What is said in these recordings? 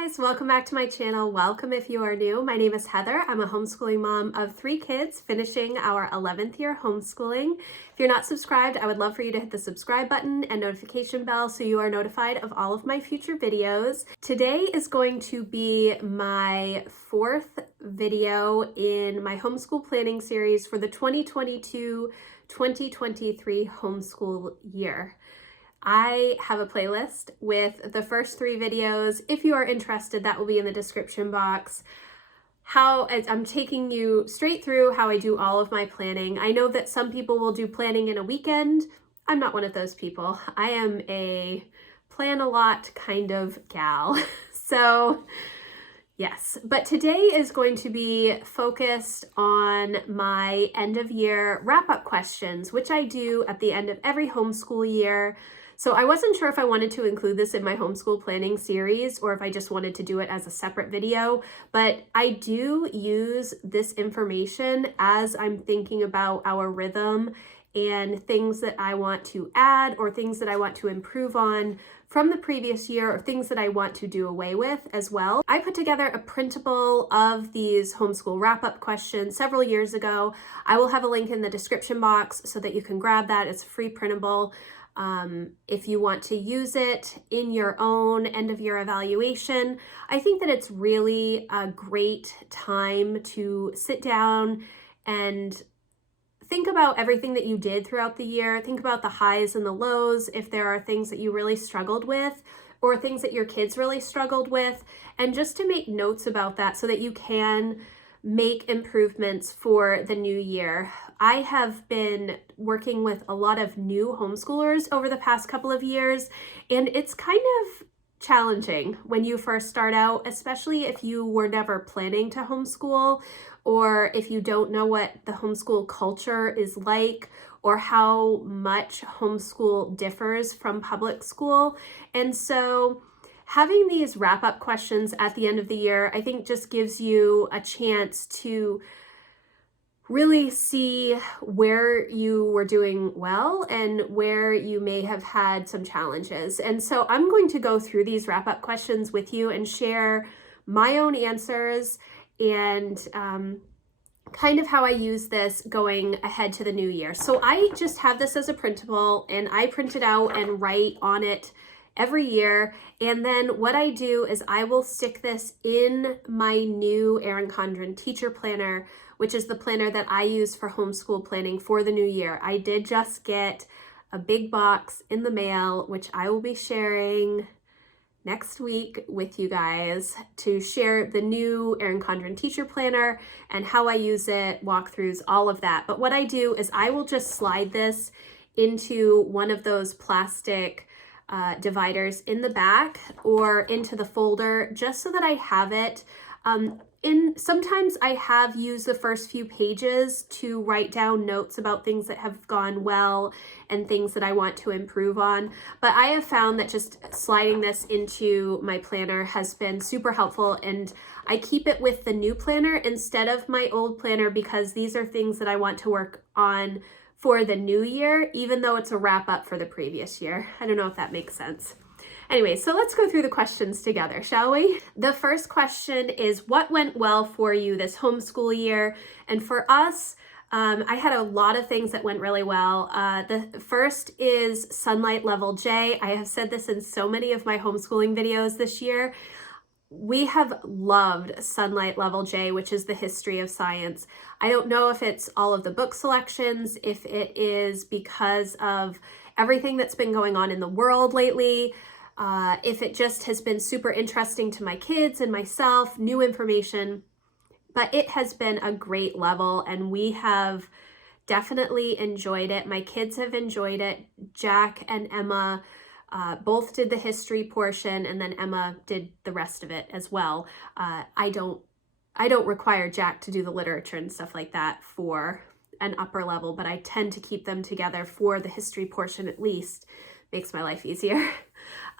guys, welcome back to my channel. Welcome if you are new. My name is Heather. I'm a homeschooling mom of 3 kids finishing our 11th year homeschooling. If you're not subscribed, I would love for you to hit the subscribe button and notification bell so you are notified of all of my future videos. Today is going to be my 4th video in my homeschool planning series for the 2022-2023 homeschool year. I have a playlist with the first 3 videos. If you are interested, that will be in the description box. I'm taking you straight through how I do all of my planning. I know that some people will do planning in a weekend. I'm not one of those people. I am a plan a lot kind of gal. So yes, but today is going to be focused on my end of year wrap-up questions, which I do at the end of every homeschool year. So I wasn't sure if I wanted to include this in my homeschool planning series or if I just wanted to do it as a separate video, but I do use this information as I'm thinking about our rhythm and things that I want to add or things that I want to improve on from the previous year or things that I want to do away with as well. I put together a printable of these homeschool wrap-up questions several years ago. I will have a link in the description box so that you can grab that. It's a free printable. If you want to use it in your own end of year evaluation, I think that it's really a great time to sit down and think about everything that you did throughout the year. Think about the highs and the lows, if there are things that you really struggled with or things that your kids really struggled with, and just to make notes about that so that you can make improvements for the new year. I have been working with a lot of new homeschoolers over the past couple of years, and it's kind of challenging when you first start out, especially if you were never planning to homeschool, or if you don't know what the homeschool culture is like, or how much homeschool differs from public school. And so having these wrap-up questions at the end of the year, I think just gives you a chance to really see where you were doing well and where you may have had some challenges. And so I'm going to go through these wrap-up questions with you and share my own answers and kind of how I use this going ahead to the new year. So I just have this as a printable and I print it out and write on it every year. And then what I do is I will stick this in my new Erin Condren teacher planner, which is the planner that I use for homeschool planning for the new year. I did just get a big box in the mail, which I will be sharing next week with you guys to share the new Erin Condren teacher planner and how I use it, walkthroughs, all of that. But what I do is I will just slide this into one of those plastic dividers in the back or into the folder just so that I have it. Sometimes I have used the first few pages to write down notes about things that have gone well and things that I want to improve on. But I have found that just sliding this into my planner has been super helpful, and I keep it with the new planner instead of my old planner because these are things that I want to work on for the new year, even though it's a wrap up for the previous year. I don't know if that makes sense. Anyway, so let's go through the questions together, shall we? The first question is, what went well for you this homeschool year? And for us, I had a lot of things that went really well. The first is Sunlight Level J. I have said this in so many of my homeschooling videos this year. We have loved Sunlight Level J, which is the history of science. I don't know if it's all of the book selections, if it is because of everything that's been going on in the world lately, if it just has been super interesting to my kids and myself, new information, but it has been a great level and we have definitely enjoyed it. My kids have enjoyed it. Jack and Emma both did the history portion, and then Emma did the rest of it as well. I don't require Jack to do the literature and stuff like that for an upper level, but I tend to keep them together for the history portion at least. Makes my life easier.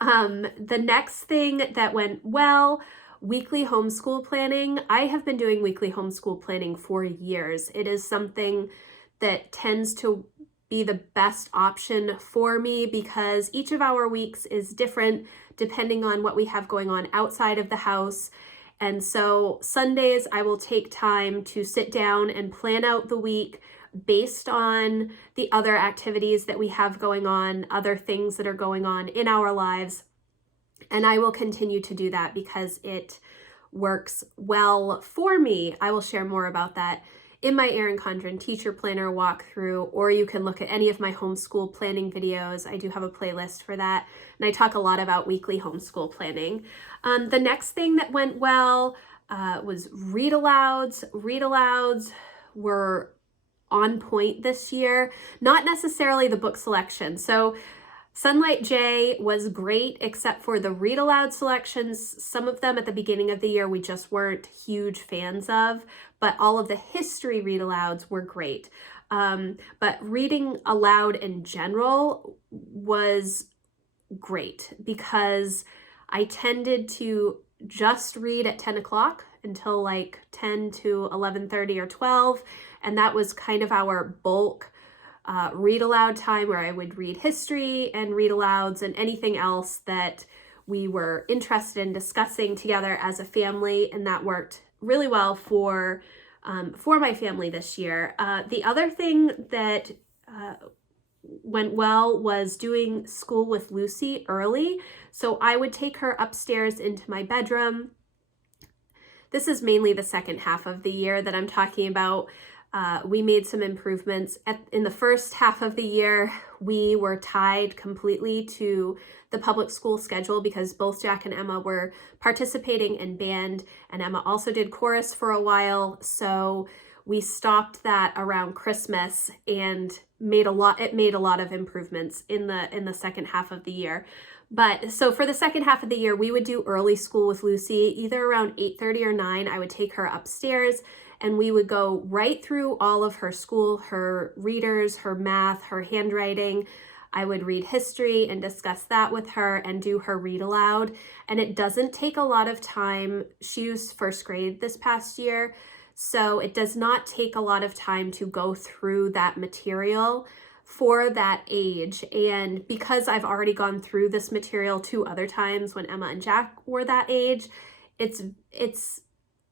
The next thing that went well, weekly homeschool planning. I have been doing weekly homeschool planning for years. It is something that tends to be the best option for me because each of our weeks is different depending on what we have going on outside of the house. And so Sundays, I will take time to sit down and plan out the week based on the other activities that we have going on, other things that are going on in our lives. And I will continue to do that because it works well for me. I will share more about that in my Erin Condren teacher planner walkthrough, or you can look at any of my homeschool planning videos. I do have a playlist for that, and I talk a lot about weekly homeschool planning. The next thing that went well was read alouds. Read alouds were on point this year, not necessarily the book selection. So Sunlight J was great, except for the read aloud selections. Some of them at the beginning of the year we just weren't huge fans of, but all of the history read alouds were great. But reading aloud in general was great because I tended to just read at 10 o'clock until like 10 to 11:30 or 12, and that was kind of our bulk read aloud time, where I would read history and read alouds and anything else that we were interested in discussing together as a family, and that worked really well for my family this year. The other thing that went well was doing school with Lucy early. So I would take her upstairs into my bedroom. This is mainly the second half of the year that I'm talking about. We made some improvements. In the first half of the year, we were tied completely to the public school schedule because both Jack and Emma were participating in band, and Emma also did chorus for a while. So we stopped that around Christmas and made a lot of improvements in the second half of the year. But so for the second half of the year, we would do early school with Lucy, either around 8:30 or 9. I would take her upstairs and we would go right through all of her school, her readers, her math, her handwriting. I would read history and discuss that with her and do her read aloud. And it doesn't take a lot of time. She was first grade this past year, so it does not take a lot of time to go through that material for that age. And because I've already gone through this material 2 other times when Emma and Jack were that age, it's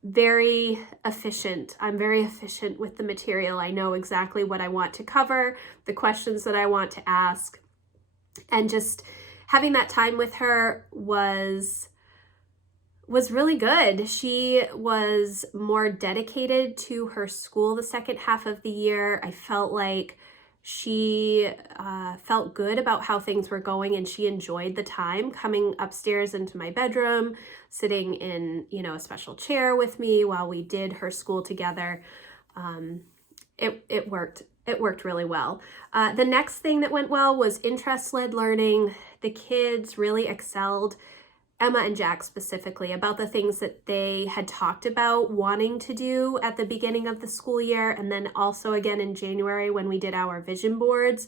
very efficient. I'm very efficient with the material. I know exactly what I want to cover, the questions that I want to ask, and just having that time with her was really good. She was more dedicated to her school the second half of the year. I felt like she felt good about how things were going, and she enjoyed the time coming upstairs into my bedroom, sitting in, a special chair with me while we did her school together. It worked really well. The next thing that went well was interest-led learning. The kids really excelled, Emma and Jack specifically, about the things that they had talked about wanting to do at the beginning of the school year, and then also again in January when we did our vision boards.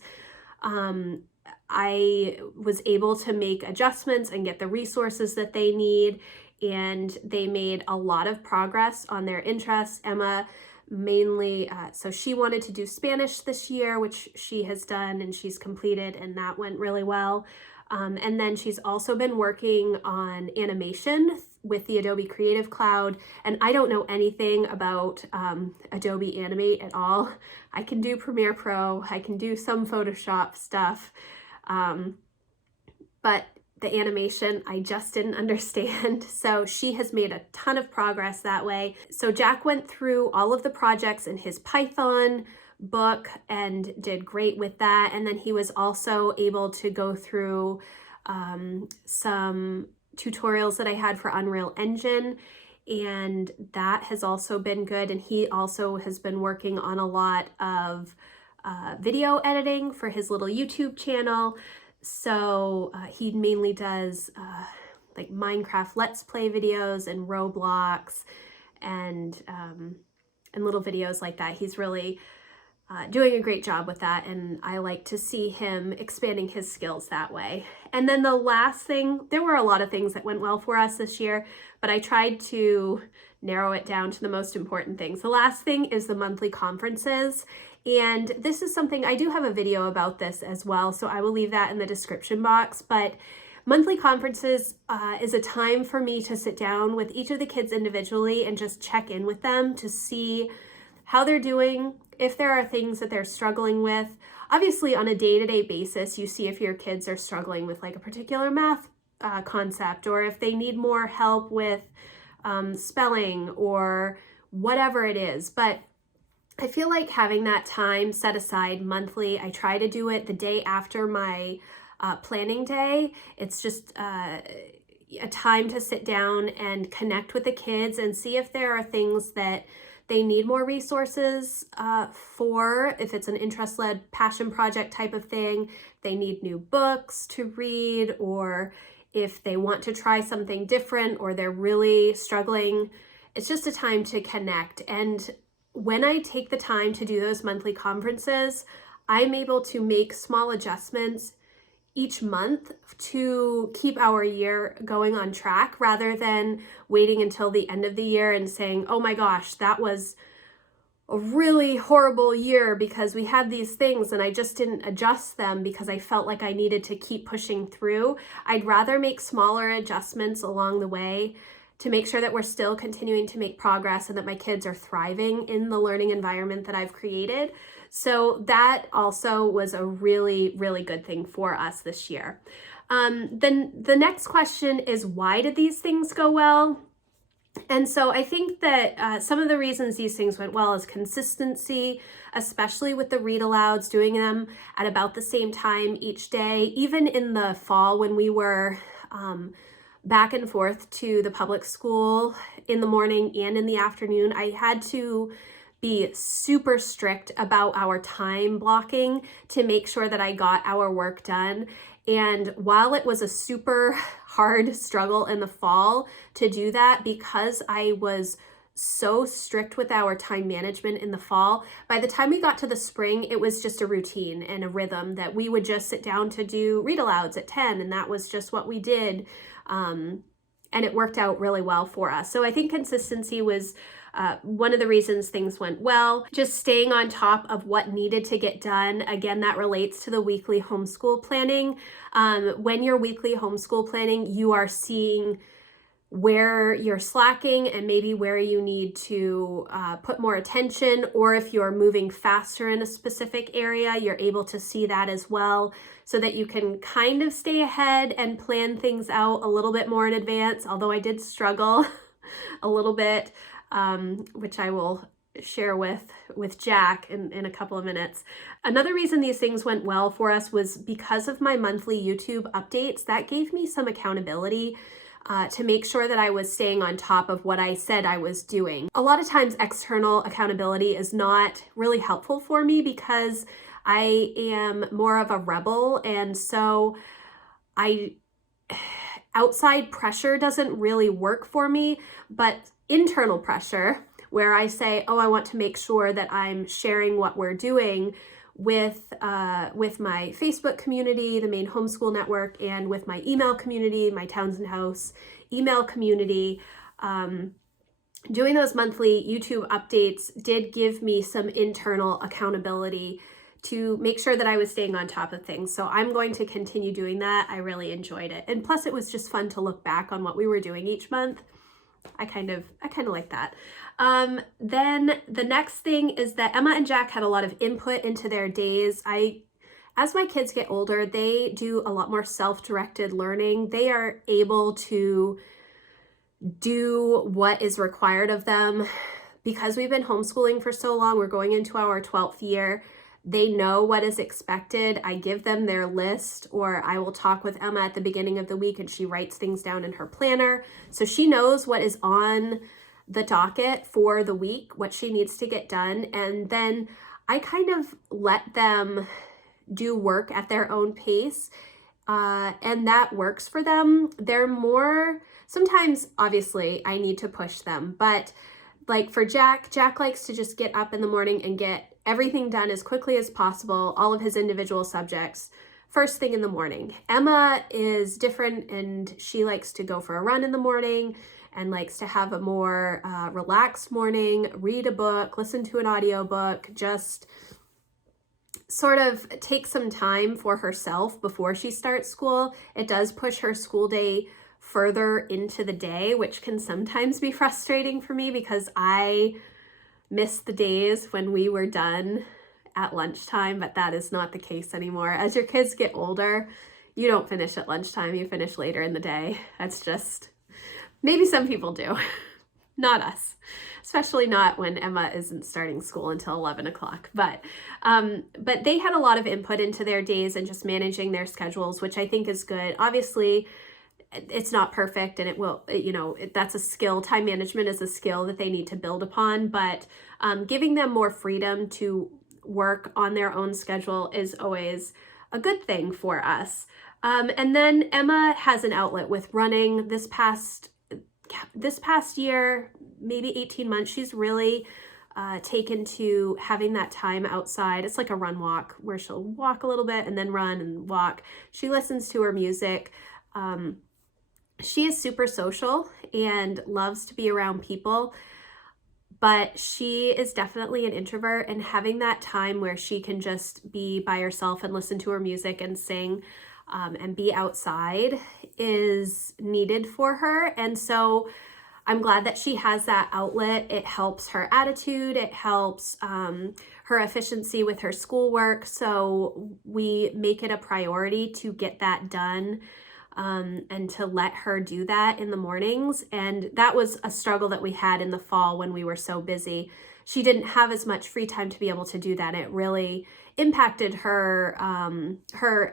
I was able to make adjustments and get the resources that they need, and they made a lot of progress on their interests. Emma mainly, so she wanted to do Spanish this year, which she has done and she's completed, and that went really well. And then she's also been working on animation with the Adobe Creative Cloud. And I don't know anything about Adobe Animate at all. I can do Premiere Pro, I can do some Photoshop stuff, but the animation I just didn't understand. So she has made a ton of progress that way. So Jack went through all of the projects in his Python book and did great with that. And then he was also able to go through some tutorials that I had for Unreal Engine, and that has also been good. And he also has been working on a lot of video editing for his little YouTube channel. So he mainly does like Minecraft Let's Play videos and Roblox and little videos like that. He's really doing a great job with that, and I like to see him expanding his skills that way. And then the last thing, there were a lot of things that went well for us this year, but I tried to narrow it down to the most important things. The last thing is the monthly conferences, and this is something, I do have a video about this as well, so I will leave that in the description box, but monthly conferences is a time for me to sit down with each of the kids individually and just check in with them to see how they're doing, if there are things that they're struggling with. Obviously, on a day-to-day basis, you see if your kids are struggling with like a particular math concept, or if they need more help with spelling or whatever it is. But I feel like having that time set aside monthly, I try to do it the day after my planning day. It's just a time to sit down and connect with the kids and see if there are things that they need more resources for, if it's an interest-led passion project type of thing, they need new books to read, or if they want to try something different or they're really struggling. It's just a time to connect. And when I take the time to do those monthly conferences, I'm able to make small adjustments each month to keep our year going on track, rather than waiting until the end of the year and saying, oh my gosh, that was a really horrible year because we had these things and I just didn't adjust them because I felt like I needed to keep pushing through. I'd rather make smaller adjustments along the way to make sure that we're still continuing to make progress and that my kids are thriving in the learning environment that I've created. So that also was a really, really good thing for us this year. Then the next question is, why did these things go well? And so I think that some of the reasons these things went well is consistency, especially with the read alouds, doing them at about the same time each day. Even in the fall when we were back and forth to the public school in the morning and in the afternoon, I had to be super strict about our time blocking to make sure that I got our work done. And while it was a super hard struggle in the fall to do that, because I was so strict with our time management in the fall, by the time we got to the spring, it was just a routine and a rhythm that we would just sit down to do read alouds at 10, and that was just what we did. And it worked out really well for us. So I think consistency was one of the reasons things went well. Just staying on top of what needed to get done. Again, that relates to the weekly homeschool planning. When you're weekly homeschool planning, you are seeing where you're slacking and maybe where you need to put more attention, or if you're moving faster in a specific area, you're able to see that as well, so that you can kind of stay ahead and plan things out a little bit more in advance. Although I did struggle a little bit, which I will share with Jack in a couple of minutes. Another reason these things went well for us was because of my monthly YouTube updates. That gave me some accountability to make sure that I was staying on top of what I said I was doing. A lot of times external accountability is not really helpful for me because I am more of a rebel, and so outside pressure doesn't really work for me, but internal pressure, where I say, oh, I want to make sure that I'm sharing what we're doing with my Facebook community, the main homeschool network, and with my email community, my Townsend House email community. Doing those monthly YouTube updates did give me some internal accountability to make sure that I was staying on top of things. So I'm going to continue doing that. I really enjoyed it. And plus it was just fun to look back on what we were doing each month. I kind of like that. Then the next thing is that Emma and Jack had a lot of input into their days. As my kids get older, they do a lot more self-directed learning. They are able to do what is required of them. Because we've been homeschooling for so long, we're going into our 12th year. They know what is expected. I give them their list, or I will talk with Emma at the beginning of the week and she writes things down in her planner. So she knows what is on the docket for the week, what she needs to get done. And then I kind of let them do work at their own pace. And that works for them. They're more, sometimes obviously I need to push them, but like for Jack likes to just get up in the morning and get everything done as quickly as possible, all of his individual subjects, first thing in the morning. Emma is different, and she likes to go for a run in the morning and likes to have a more relaxed morning, read a book, listen to an audiobook, just sort of take some time for herself before she starts school. It does push her school day further into the day, which can sometimes be frustrating for me because I miss the days when we were done at lunchtime, but that is not the case anymore. As your kids get older, you don't finish at lunchtime, you finish later in the day. That's just, maybe some people do, not us, especially not when Emma isn't starting school until 11 o'clock. But they had a lot of input into their days and just managing their schedules, which I think is good. Obviously, it's not perfect, and it will, that's a skill. Time management is a skill that they need to build upon, but giving them more freedom to work on their own schedule is always a good thing for us. And then Emma has an outlet with running. This past year, maybe 18 months, she's really taken to having that time outside. It's like a run walk where she'll walk a little bit and then run and walk. She listens to her music. She is super social and loves to be around people, but she is definitely an introvert, and having that time where she can just be by herself and listen to her music and sing and be outside is needed for her. And so I'm glad that she has that outlet. It helps her attitude. It helps her efficiency with her schoolwork. So we make it a priority to get that done and to let her do that in the mornings. And that was a struggle that we had in the fall when we were so busy. She didn't have as much free time to be able to do that. It really impacted her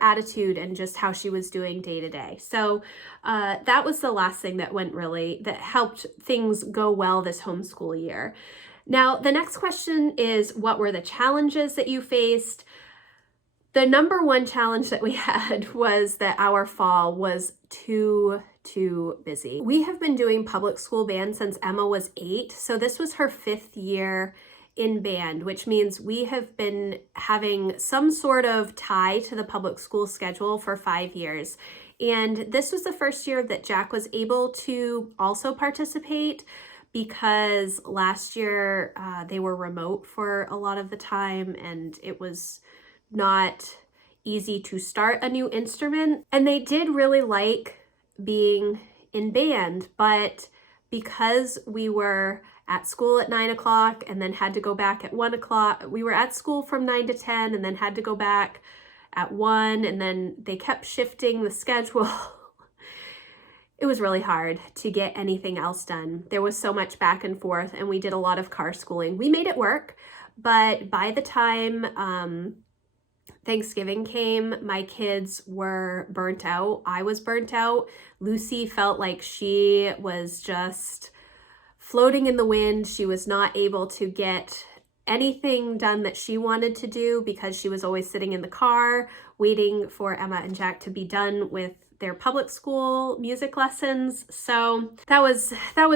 attitude and just how she was doing day to day. So that was the last thing that helped things go well this homeschool year. Now, the next question is, what were the challenges that you faced? The number one challenge that we had was that our fall was too busy. We have been doing public school band since Emma was 8, so this was her 5th year in band, which means we have been having some sort of tie to the public school schedule for 5 years. And this was the first year that Jack was able to also participate, because last year they were remote for a lot of the time, and it was not easy to start a new instrument. And they did really like being in band, but because we were at school at 9 o'clock and then had to go back at 1 o'clock, we were at school from 9 to 10 and then had to go back at 1, and then they kept shifting the schedule. It was really hard to get anything else done. There was so much back and forth, and we did a lot of car schooling. We made it work, but by the time Thanksgiving came, my kids were burnt out. I was burnt out. Lucy felt like she was just floating in the wind. She was not able to get anything done that she wanted to do because she was always sitting in the car waiting for Emma and Jack to be done with their public school music lessons. So that was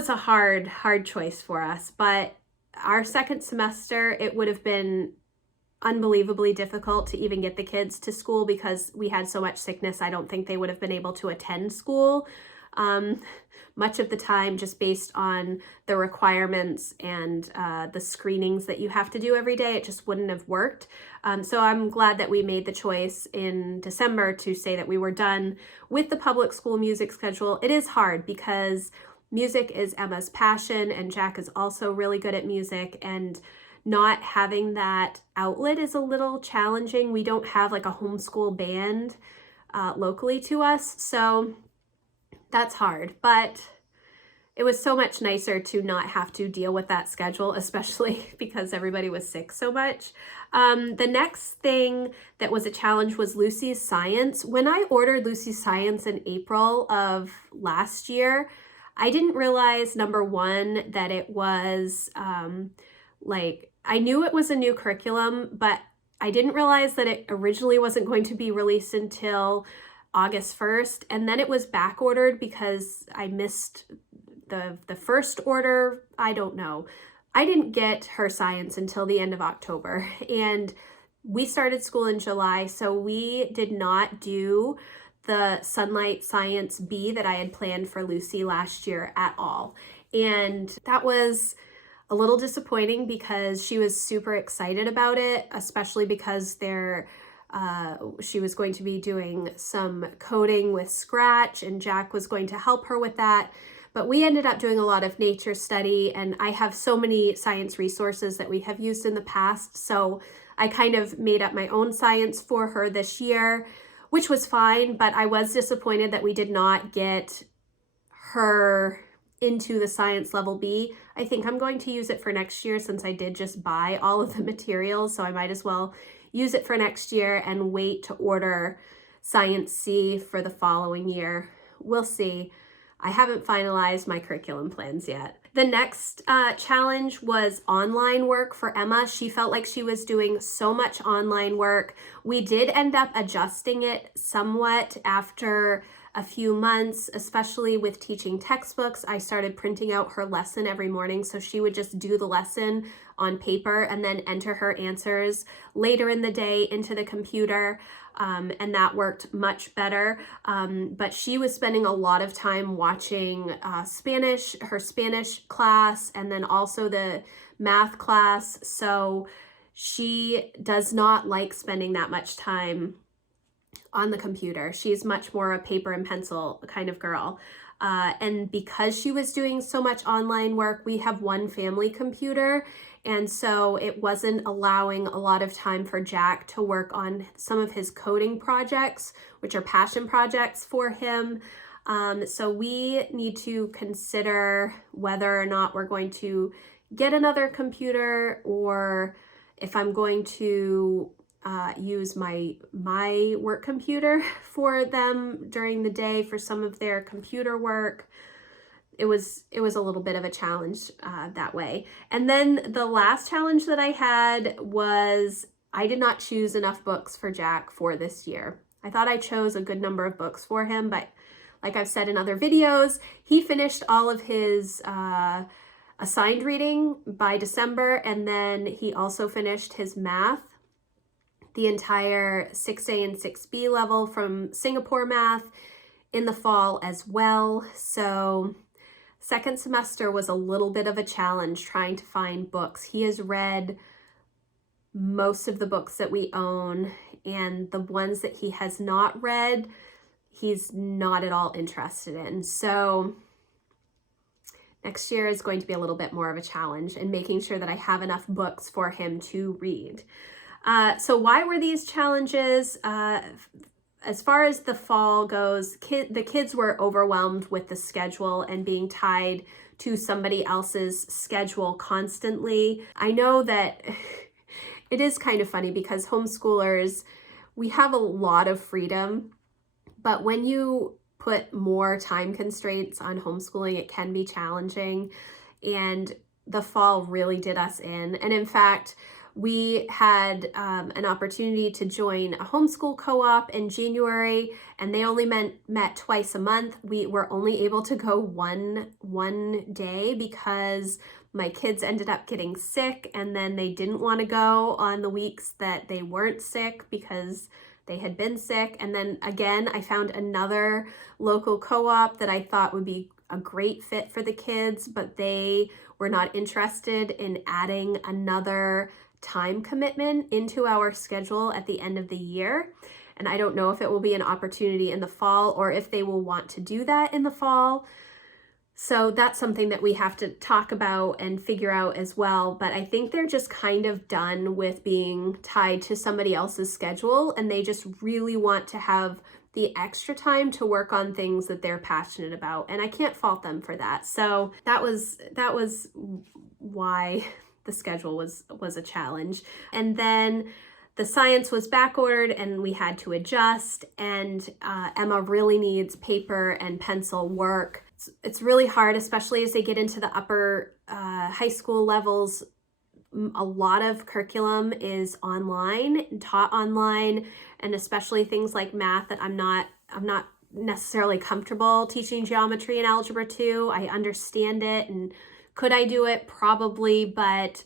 a hard choice for us. But our second semester, it would have been unbelievably difficult to even get the kids to school because we had so much sickness. I don't think they would have been able to attend school much of the time, just based on the requirements and the screenings that you have to do every day. It just wouldn't have worked. So I'm glad that we made the choice in December to say that we were done with the public school music schedule. It is hard because music is Emma's passion, and Jack is also really good at music, and not having that outlet is a little challenging. We don't have like a homeschool band locally to us, so that's hard. But it was so much nicer to not have to deal with that schedule, especially because everybody was sick so much. The next thing that was a challenge was Lucy's science. When I ordered Lucy's science in April of last year, I didn't realize, number one, that it was I knew it was a new curriculum, but I didn't realize that it originally wasn't going to be released until August 1st. And then it was back ordered because I missed the first order. I don't know. I didn't get her science until the end of October, and we started school in July. So we did not do the Sunlight Science B that I had planned for Lucy last year at all. And that was a little disappointing because she was super excited about it, especially because she was going to be doing some coding with Scratch and Jack was going to help her with that. But we ended up doing a lot of nature study, and I have so many science resources that we have used in the past. So I kind of made up my own science for her this year, which was fine, but I was disappointed that we did not get her into the science level B. I think I'm going to use it for next year since I did just buy all of the materials, so I might as well use it for next year and wait to order Science C for the following year. We'll see. I haven't finalized my curriculum plans yet. The next challenge was online work for Emma. She felt like she was doing so much online work. We did end up adjusting it somewhat after a few months, especially with teaching textbooks. I started printing out her lesson every morning, so she would just do the lesson on paper and then enter her answers later in the day into the computer. And that worked much better. But she was spending a lot of time watching Spanish, her Spanish class, and then also the math class. So she does not like spending that much time on the computer. She's much more a paper and pencil kind of girl. And because she was doing so much online work, we have one family computer. And so it wasn't allowing a lot of time for Jack to work on some of his coding projects, which are passion projects for him. So we need to consider whether or not we're going to get another computer, or if I'm going to use my work computer for them during the day for some of their computer work. It was a little bit of a challenge that way. And then the last challenge that I had was I did not choose enough books for Jack for this year. I thought I chose a good number of books for him, but like I've said in other videos, he finished all of his assigned reading by December, and then he also finished his math, the entire 6A and 6B level from Singapore math in the fall as well. So second semester was a little bit of a challenge trying to find books. He has read most of the books that we own, and the ones that he has not read, he's not at all interested in. So next year is going to be a little bit more of a challenge in making sure that I have enough books for him to read. So why were these challenges? As far as the fall goes, the kids were overwhelmed with the schedule and being tied to somebody else's schedule constantly. I know that it is kind of funny because homeschoolers, we have a lot of freedom, but when you put more time constraints on homeschooling, it can be challenging, and the fall really did us in. And in fact, we had an opportunity to join a homeschool co-op in January, and they only met twice a month. We were only able to go one day because my kids ended up getting sick, and then they didn't want to go on the weeks that they weren't sick because they had been sick. And then again, I found another local co-op that I thought would be a great fit for the kids, but they were not interested in adding another time commitment into our schedule at the end of the year. And I don't know if it will be an opportunity in the fall or if they will want to do that in the fall. So that's something that we have to talk about and figure out as well. But I think they're just kind of done with being tied to somebody else's schedule, and they just really want to have the extra time to work on things that they're passionate about. And I can't fault them for that. So that was why the schedule was a challenge. And then the science was back ordered and we had to adjust, and Emma really needs paper and pencil work. It's really hard, especially as they get into the upper high school levels. A lot of curriculum is online, taught online, and especially things like math that I'm not necessarily comfortable teaching geometry and algebra to. I understand it, and could I do it? Probably, but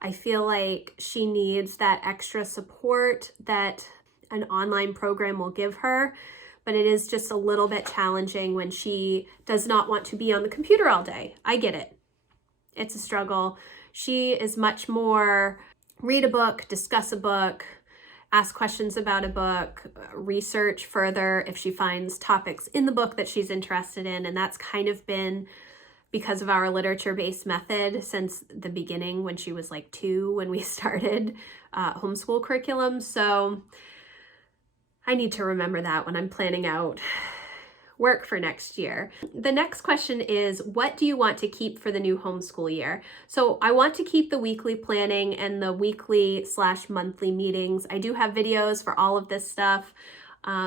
I feel like she needs that extra support that an online program will give her. But it is just a little bit challenging when she does not want to be on the computer all day. I get it. it's a struggle. She is much more read a book, discuss a book, ask questions about a book, research further if she finds topics in the book that she's interested in. And that's kind of been because of our literature-based method since the beginning when she was like 2 when we started homeschool curriculum. So I need to remember that when I'm planning out work for next year. The next question is, what do you want to keep for the new homeschool year? So I want to keep the weekly planning and the weekly/monthly meetings. I do have videos for all of this stuff,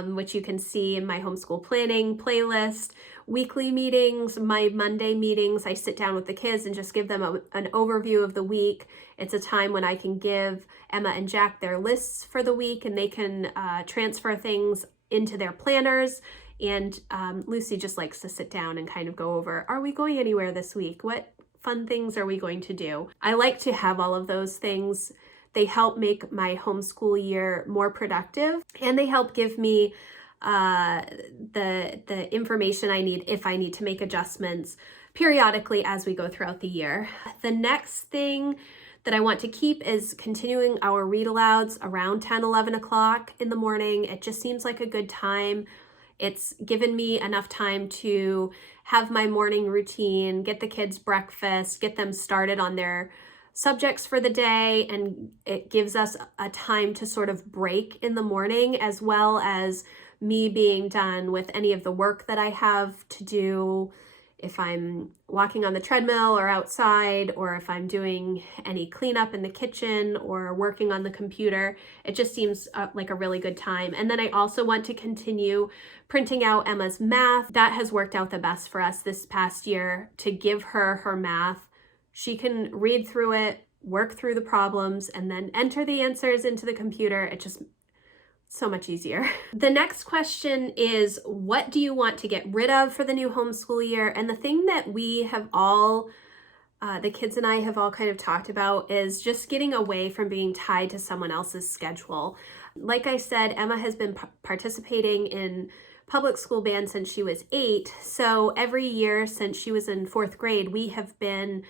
which you can see in my homeschool planning playlist. Weekly meetings, my Monday meetings, I sit down with the kids and just give them an overview of the week. It's a time when I can give Emma and Jack their lists for the week, and they can transfer things into their planners. And Lucy just likes to sit down and kind of go over, are we going anywhere this week? What fun things are we going to do? I like to have all of those things. They help make my homeschool year more productive, and they help give me the information I need if I need to make adjustments periodically as we go throughout the year. The next thing that I want to keep is continuing our read alouds around 10, 11 o'clock in the morning. It just seems like a good time. It's given me enough time to have my morning routine, get the kids breakfast, get them started on their subjects for the day, and it gives us a time to sort of break in the morning, as well as me being done with any of the work that I have to do if I'm walking on the treadmill or outside, or if I'm doing any cleanup in the kitchen or working on the computer. It just seems like a really good time. And then I also want to continue printing out Emma's math. That has worked out the best for us this past year, to give her her math. She can read through it, work through the problems, and then enter the answers into the computer. It just so much easier. The next question is, what do you want to get rid of for the new homeschool year? And the thing that we have all, the kids and I have all kind of talked about, is just getting away from being tied to someone else's schedule. Like I said, Emma has been participating in public school band since she was 8. So every year since she was in 4th grade, we have been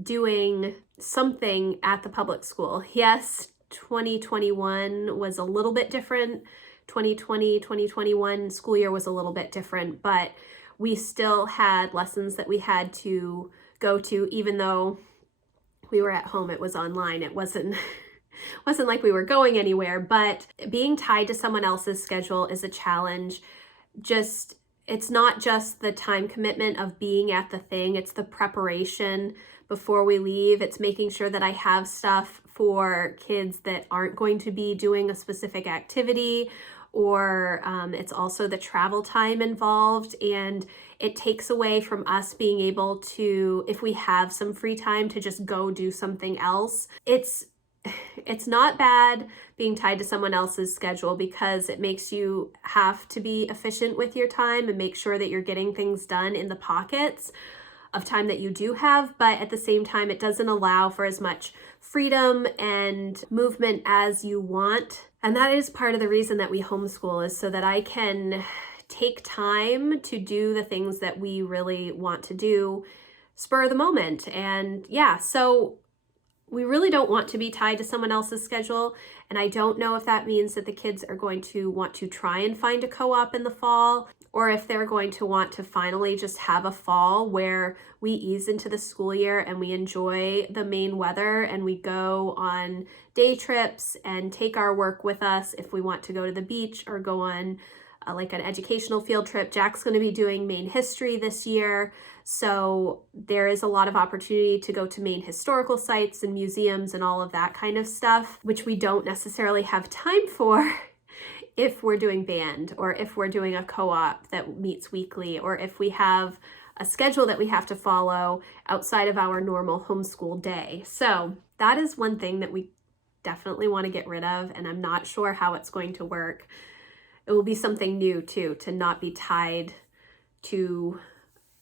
doing something at the public school. Yes, 2021 was a little bit different. 2020, 2021 school year was a little bit different, but we still had lessons that we had to go to, even though we were at home. It was online. It wasn't like we were going anywhere, but being tied to someone else's schedule is a challenge. It's not just the time commitment of being at the thing, it's the preparation before we leave. It's making sure that I have stuff for kids that aren't going to be doing a specific activity, or it's also the travel time involved, and it takes away from us being able to, if we have some free time, to just go do something else. It's not bad being tied to someone else's schedule, because it makes you have to be efficient with your time and make sure that you're getting things done in the pockets of time that you do have, but at the same time, it doesn't allow for as much freedom and movement as you want. And that is part of the reason that we homeschool, is so that I can take time to do the things that we really want to do, spur of the moment. And yeah, so we really don't want to be tied to someone else's schedule. And I don't know if that means that the kids are going to want to try and find a co-op in the fall, or if they're going to want to finally just have a fall where we ease into the school year and we enjoy the Maine weather and we go on day trips and take our work with us if we want to go to the beach or go on like an educational field trip. Jack's going to be doing Maine history this year, so there is a lot of opportunity to go to Maine historical sites and museums and all of that kind of stuff, which we don't necessarily have time for if we're doing band, or if we're doing a co-op that meets weekly, or if we have a schedule that we have to follow outside of our normal homeschool day. So that is one thing that we definitely want to get rid of, and I'm not sure how it's going to work. It will be something new too, to not be tied to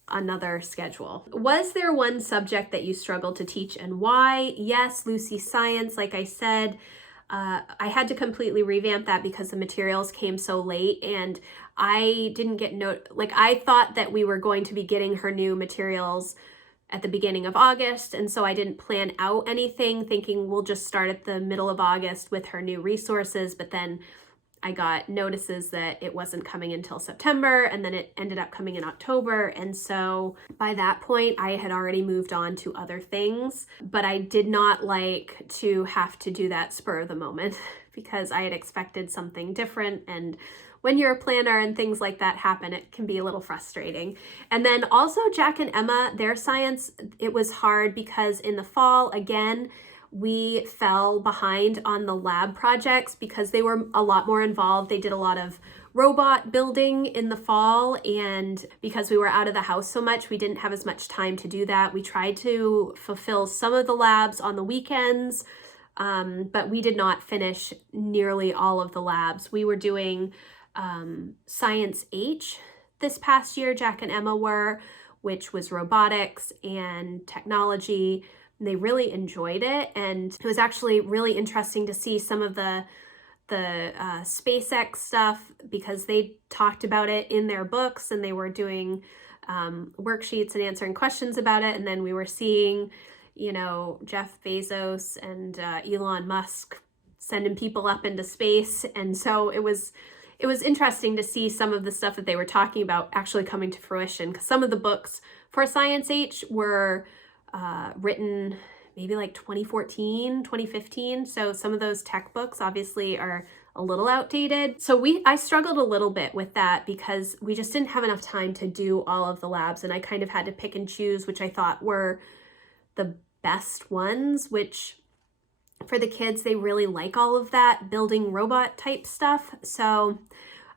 another schedule. Was there one subject that you struggled to teach, and why? Yes, Lucy Science, like I said, I had to completely revamp that because the materials came so late, and I didn't get I thought that we were going to be getting her new materials at the beginning of August, and so I didn't plan out anything, thinking we'll just start at the middle of August with her new resources, but then I got notices that it wasn't coming until September, and then it ended up coming in October. And so by that point, I had already moved on to other things, but I did not like to have to do that spur of the moment because I had expected something different. And when you're a planner and things like that happen, it can be a little frustrating. And then also Jack and Emma, their science, it was hard because in the fall, again, we fell behind on the lab projects because they were a lot more involved. They did a lot of robot building in the fall, and because we were out of the house so much, we didn't have as much time to do that. We tried to fulfill some of the labs on the weekends, but we did not finish nearly all of the labs. We were doing Science H this past year, Jack and Emma were, which was robotics and technology. They really enjoyed it, and it was actually really interesting to see some of the SpaceX stuff because they talked about it in their books, and they were doing worksheets and answering questions about it. And then we were seeing, you know, Jeff Bezos and Elon Musk sending people up into space, and so it was interesting to see some of the stuff that they were talking about actually coming to fruition. Because some of the books for Science H were written maybe like 2014, 2015. So some of those tech books obviously are a little outdated. So I struggled a little bit with that because we just didn't have enough time to do all of the labs, and I kind of had to pick and choose which I thought were the best ones, which for the kids, they really like all of that building robot type stuff. So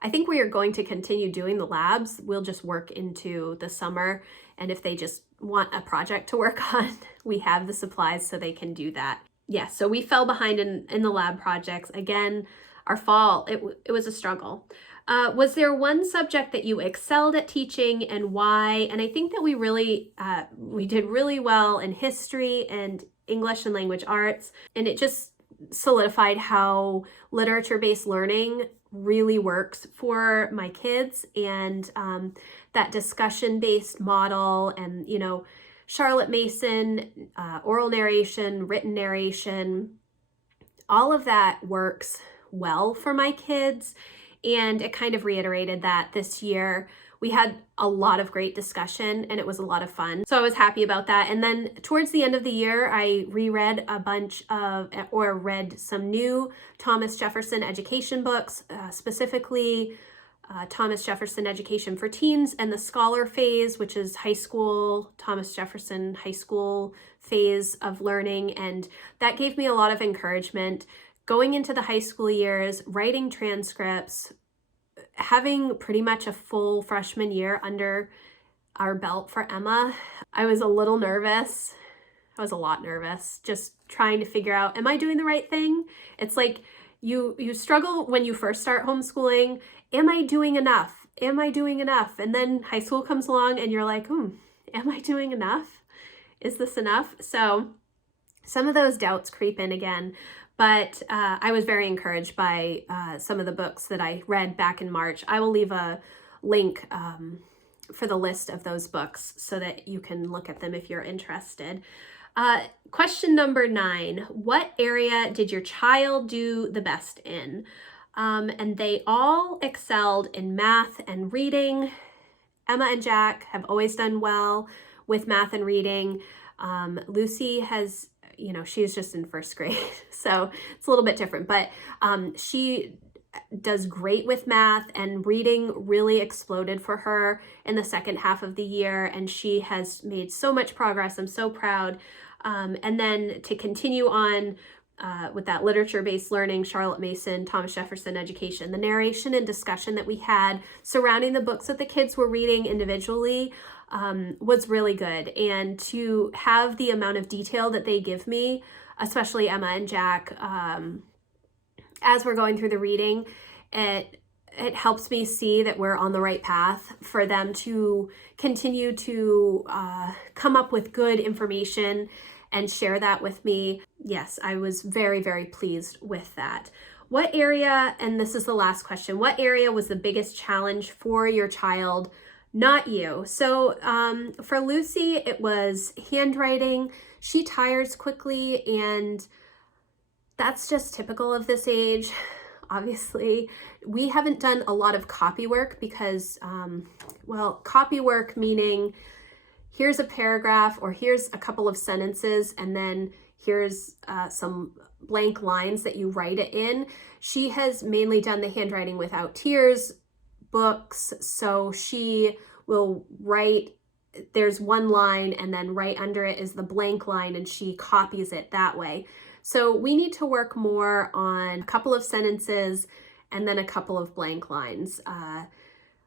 I think we are going to continue doing the labs. We'll just work into the summer. And if they just want a project to work on, we have the supplies so they can do that. Yeah, so we fell behind in the lab projects. Again, our fall, it was a struggle. Was there one subject that you excelled at teaching and why? And I think that we did really well in history and English and language arts. And it just solidified how literature-based learning really works for my kids, and that discussion-based model, and, you know, Charlotte Mason, oral narration, written narration, all of that works well for my kids. And it kind of reiterated that this year. We had a lot of great discussion and it was a lot of fun. So I was happy about that. And then towards the end of the year, I reread read some new Thomas Jefferson education books, specifically Thomas Jefferson Education for Teens and the Scholar Phase, which is high school, Thomas Jefferson high school phase of learning. And that gave me a lot of encouragement going into the high school years, writing transcripts, having pretty much a full freshman year under our belt for Emma. I was a little nervous. I was a lot nervous, just trying to figure out, am I doing the right thing? It's like you struggle when you first start homeschooling. Am I doing enough? Am I doing enough? And then high school comes along and you're like, am I doing enough? Is this enough? So some of those doubts creep in again. But I was very encouraged by some of the books that I read back in March. I will leave a link for the list of those books so that you can look at them if you're interested. Question number 9, what area did your child do the best in? And they all excelled in math and reading. Emma and Jack have always done well with math and reading. Lucy has, she's just in first grade, so it's a little bit different, but she does great with math, and reading really exploded for her in the second half of the year, and she has made so much progress. I'm so proud. And then to continue on with that literature-based learning, Charlotte Mason, Thomas Jefferson Education, the narration and discussion that we had surrounding the books that the kids were reading individually was really good. And to have the amount of detail that they give me, especially Emma and Jack, as we're going through the reading, it helps me see that we're on the right path for them to continue to come up with good information and share that with me. Yes, I was very, very pleased with that. What area, and this is the last question, what area was the biggest challenge for your child not you. So for Lucy, it was handwriting. She tires quickly, and that's just typical of this age. Obviously, we haven't done a lot of copy work because, well, copy work meaning here's a paragraph or here's a couple of sentences and then here's some blank lines that you write it in. She has mainly done the handwriting without tears books, so she will write, there's one line and then right under it is the blank line and she copies it that way. So we need to work more on a couple of sentences and then a couple of blank lines.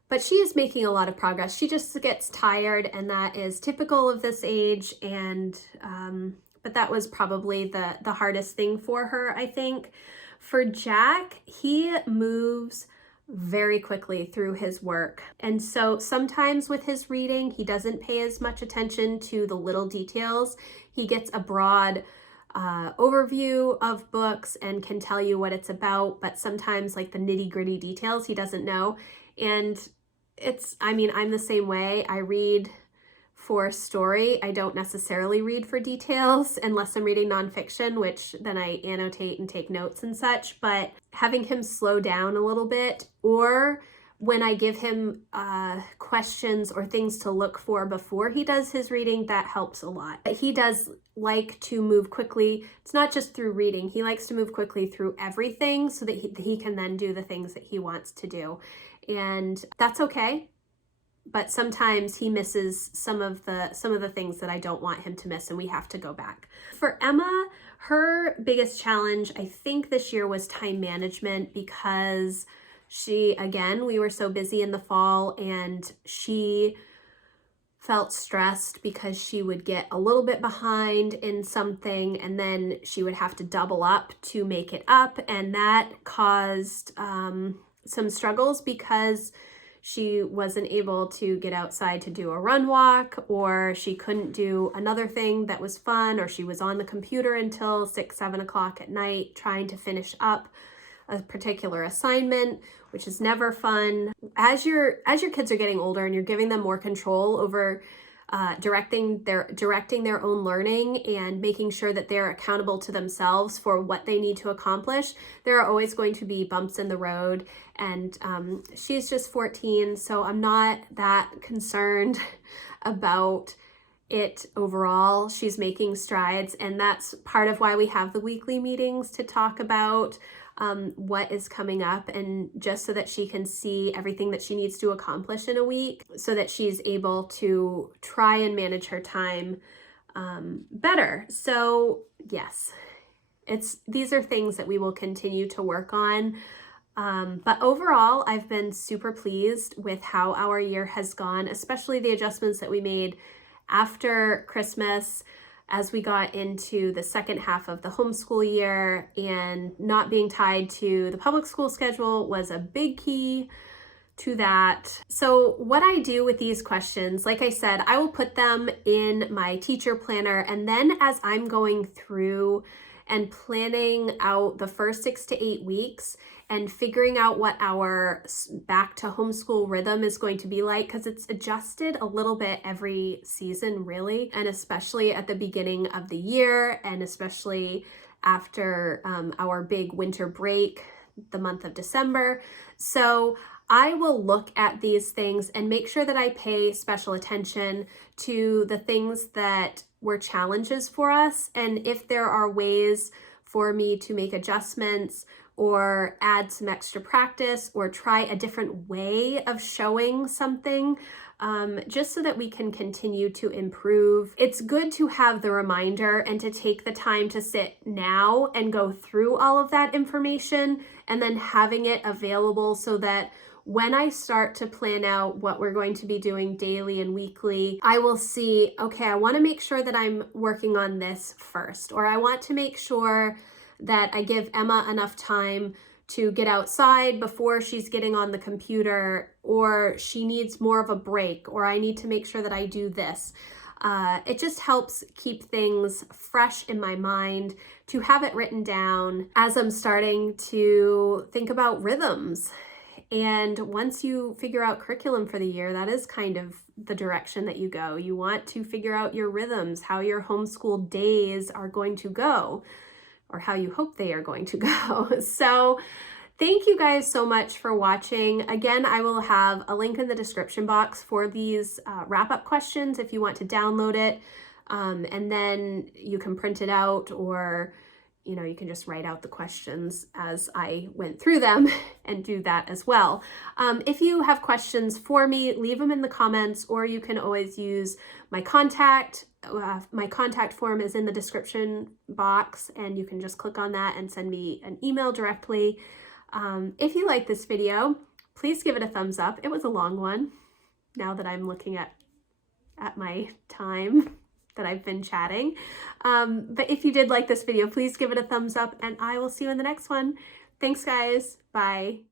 But she is making a lot of progress. She just gets tired, and that is typical of this age. And but that was probably the hardest thing for her, I think. For Jack, he moves very quickly through his work. And so sometimes with his reading, he doesn't pay as much attention to the little details. He gets a broad overview of books and can tell you what it's about, but sometimes like the nitty-gritty details he doesn't know. And I mean, I'm the same way. I read for story. I don't necessarily read for details unless I'm reading nonfiction, which then I annotate and take notes and such. But having him slow down a little bit, or when I give him questions or things to look for before he does his reading, that helps a lot. But he does like to move quickly. It's not just through reading. He likes to move quickly through everything so that he can then do the things that he wants to do. And that's okay. But sometimes he misses some of the things that I don't want him to miss, and we have to go back. For Emma, her biggest challenge, I think this year, was time management, because we were so busy in the fall, and she felt stressed because she would get a little bit behind in something and then she would have to double up to make it up. And that caused some struggles because she wasn't able to get outside to do a run walk, or she couldn't do another thing that was fun, or she was on the computer until 6, 7 o'clock at night trying to finish up a particular assignment, which is never fun. As your kids are getting older and you're giving them more control over directing their own learning and making sure that they're accountable to themselves for what they need to accomplish, there are always going to be bumps in the road. And she's just 14, so I'm not that concerned about it overall. She's making strides, and that's part of why we have the weekly meetings to talk about what is coming up, and just so that she can see everything that she needs to accomplish in a week, so that she's able to try and manage her time better. So yes, these are things that we will continue to work on. But overall, I've been super pleased with how our year has gone, especially the adjustments that we made after Christmas, as we got into the second half of the homeschool year, and not being tied to the public school schedule was a big key to that. So what I do with these questions, like I said, I will put them in my teacher planner, and then as I'm going through and planning out the first 6 to 8 weeks and figuring out what our back to homeschool rhythm is going to be like, because it's adjusted a little bit every season, really, and especially at the beginning of the year, and especially after our big winter break, the month of December. So I will look at these things and make sure that I pay special attention to the things that were challenges for us, and if there are ways for me to make adjustments or add some extra practice or try a different way of showing something, just so that we can continue to improve. It's good to have the reminder and to take the time to sit now and go through all of that information, and then having it available so that when I start to plan out what we're going to be doing daily and weekly, I will see, okay, I want to make sure that I'm working on this first, or I want to make sure that I give Emma enough time to get outside before she's getting on the computer, or she needs more of a break, or I need to make sure that I do this. It just helps keep things fresh in my mind to have it written down as I'm starting to think about rhythms And once you figure out curriculum for the year, that is kind of the direction that you go. You want to figure out your rhythms, how your homeschool days are going to go, or how you hope they are going to go. So thank you guys so much for watching. Again, I will have a link in the description box for these wrap-up questions if you want to download it. And then you can print it out, or you can just write out the questions as I went through them and do that as well. If you have questions for me, leave them in the comments, or you can always use my contact. My contact form is in the description box, and you can just click on that and send me an email directly. If you like this video, please give it a thumbs up. It was a long one, now that I'm looking at my time that I've been chatting. But if you did like this video, please give it a thumbs up, and I will see you in the next one. Thanks, guys. Bye.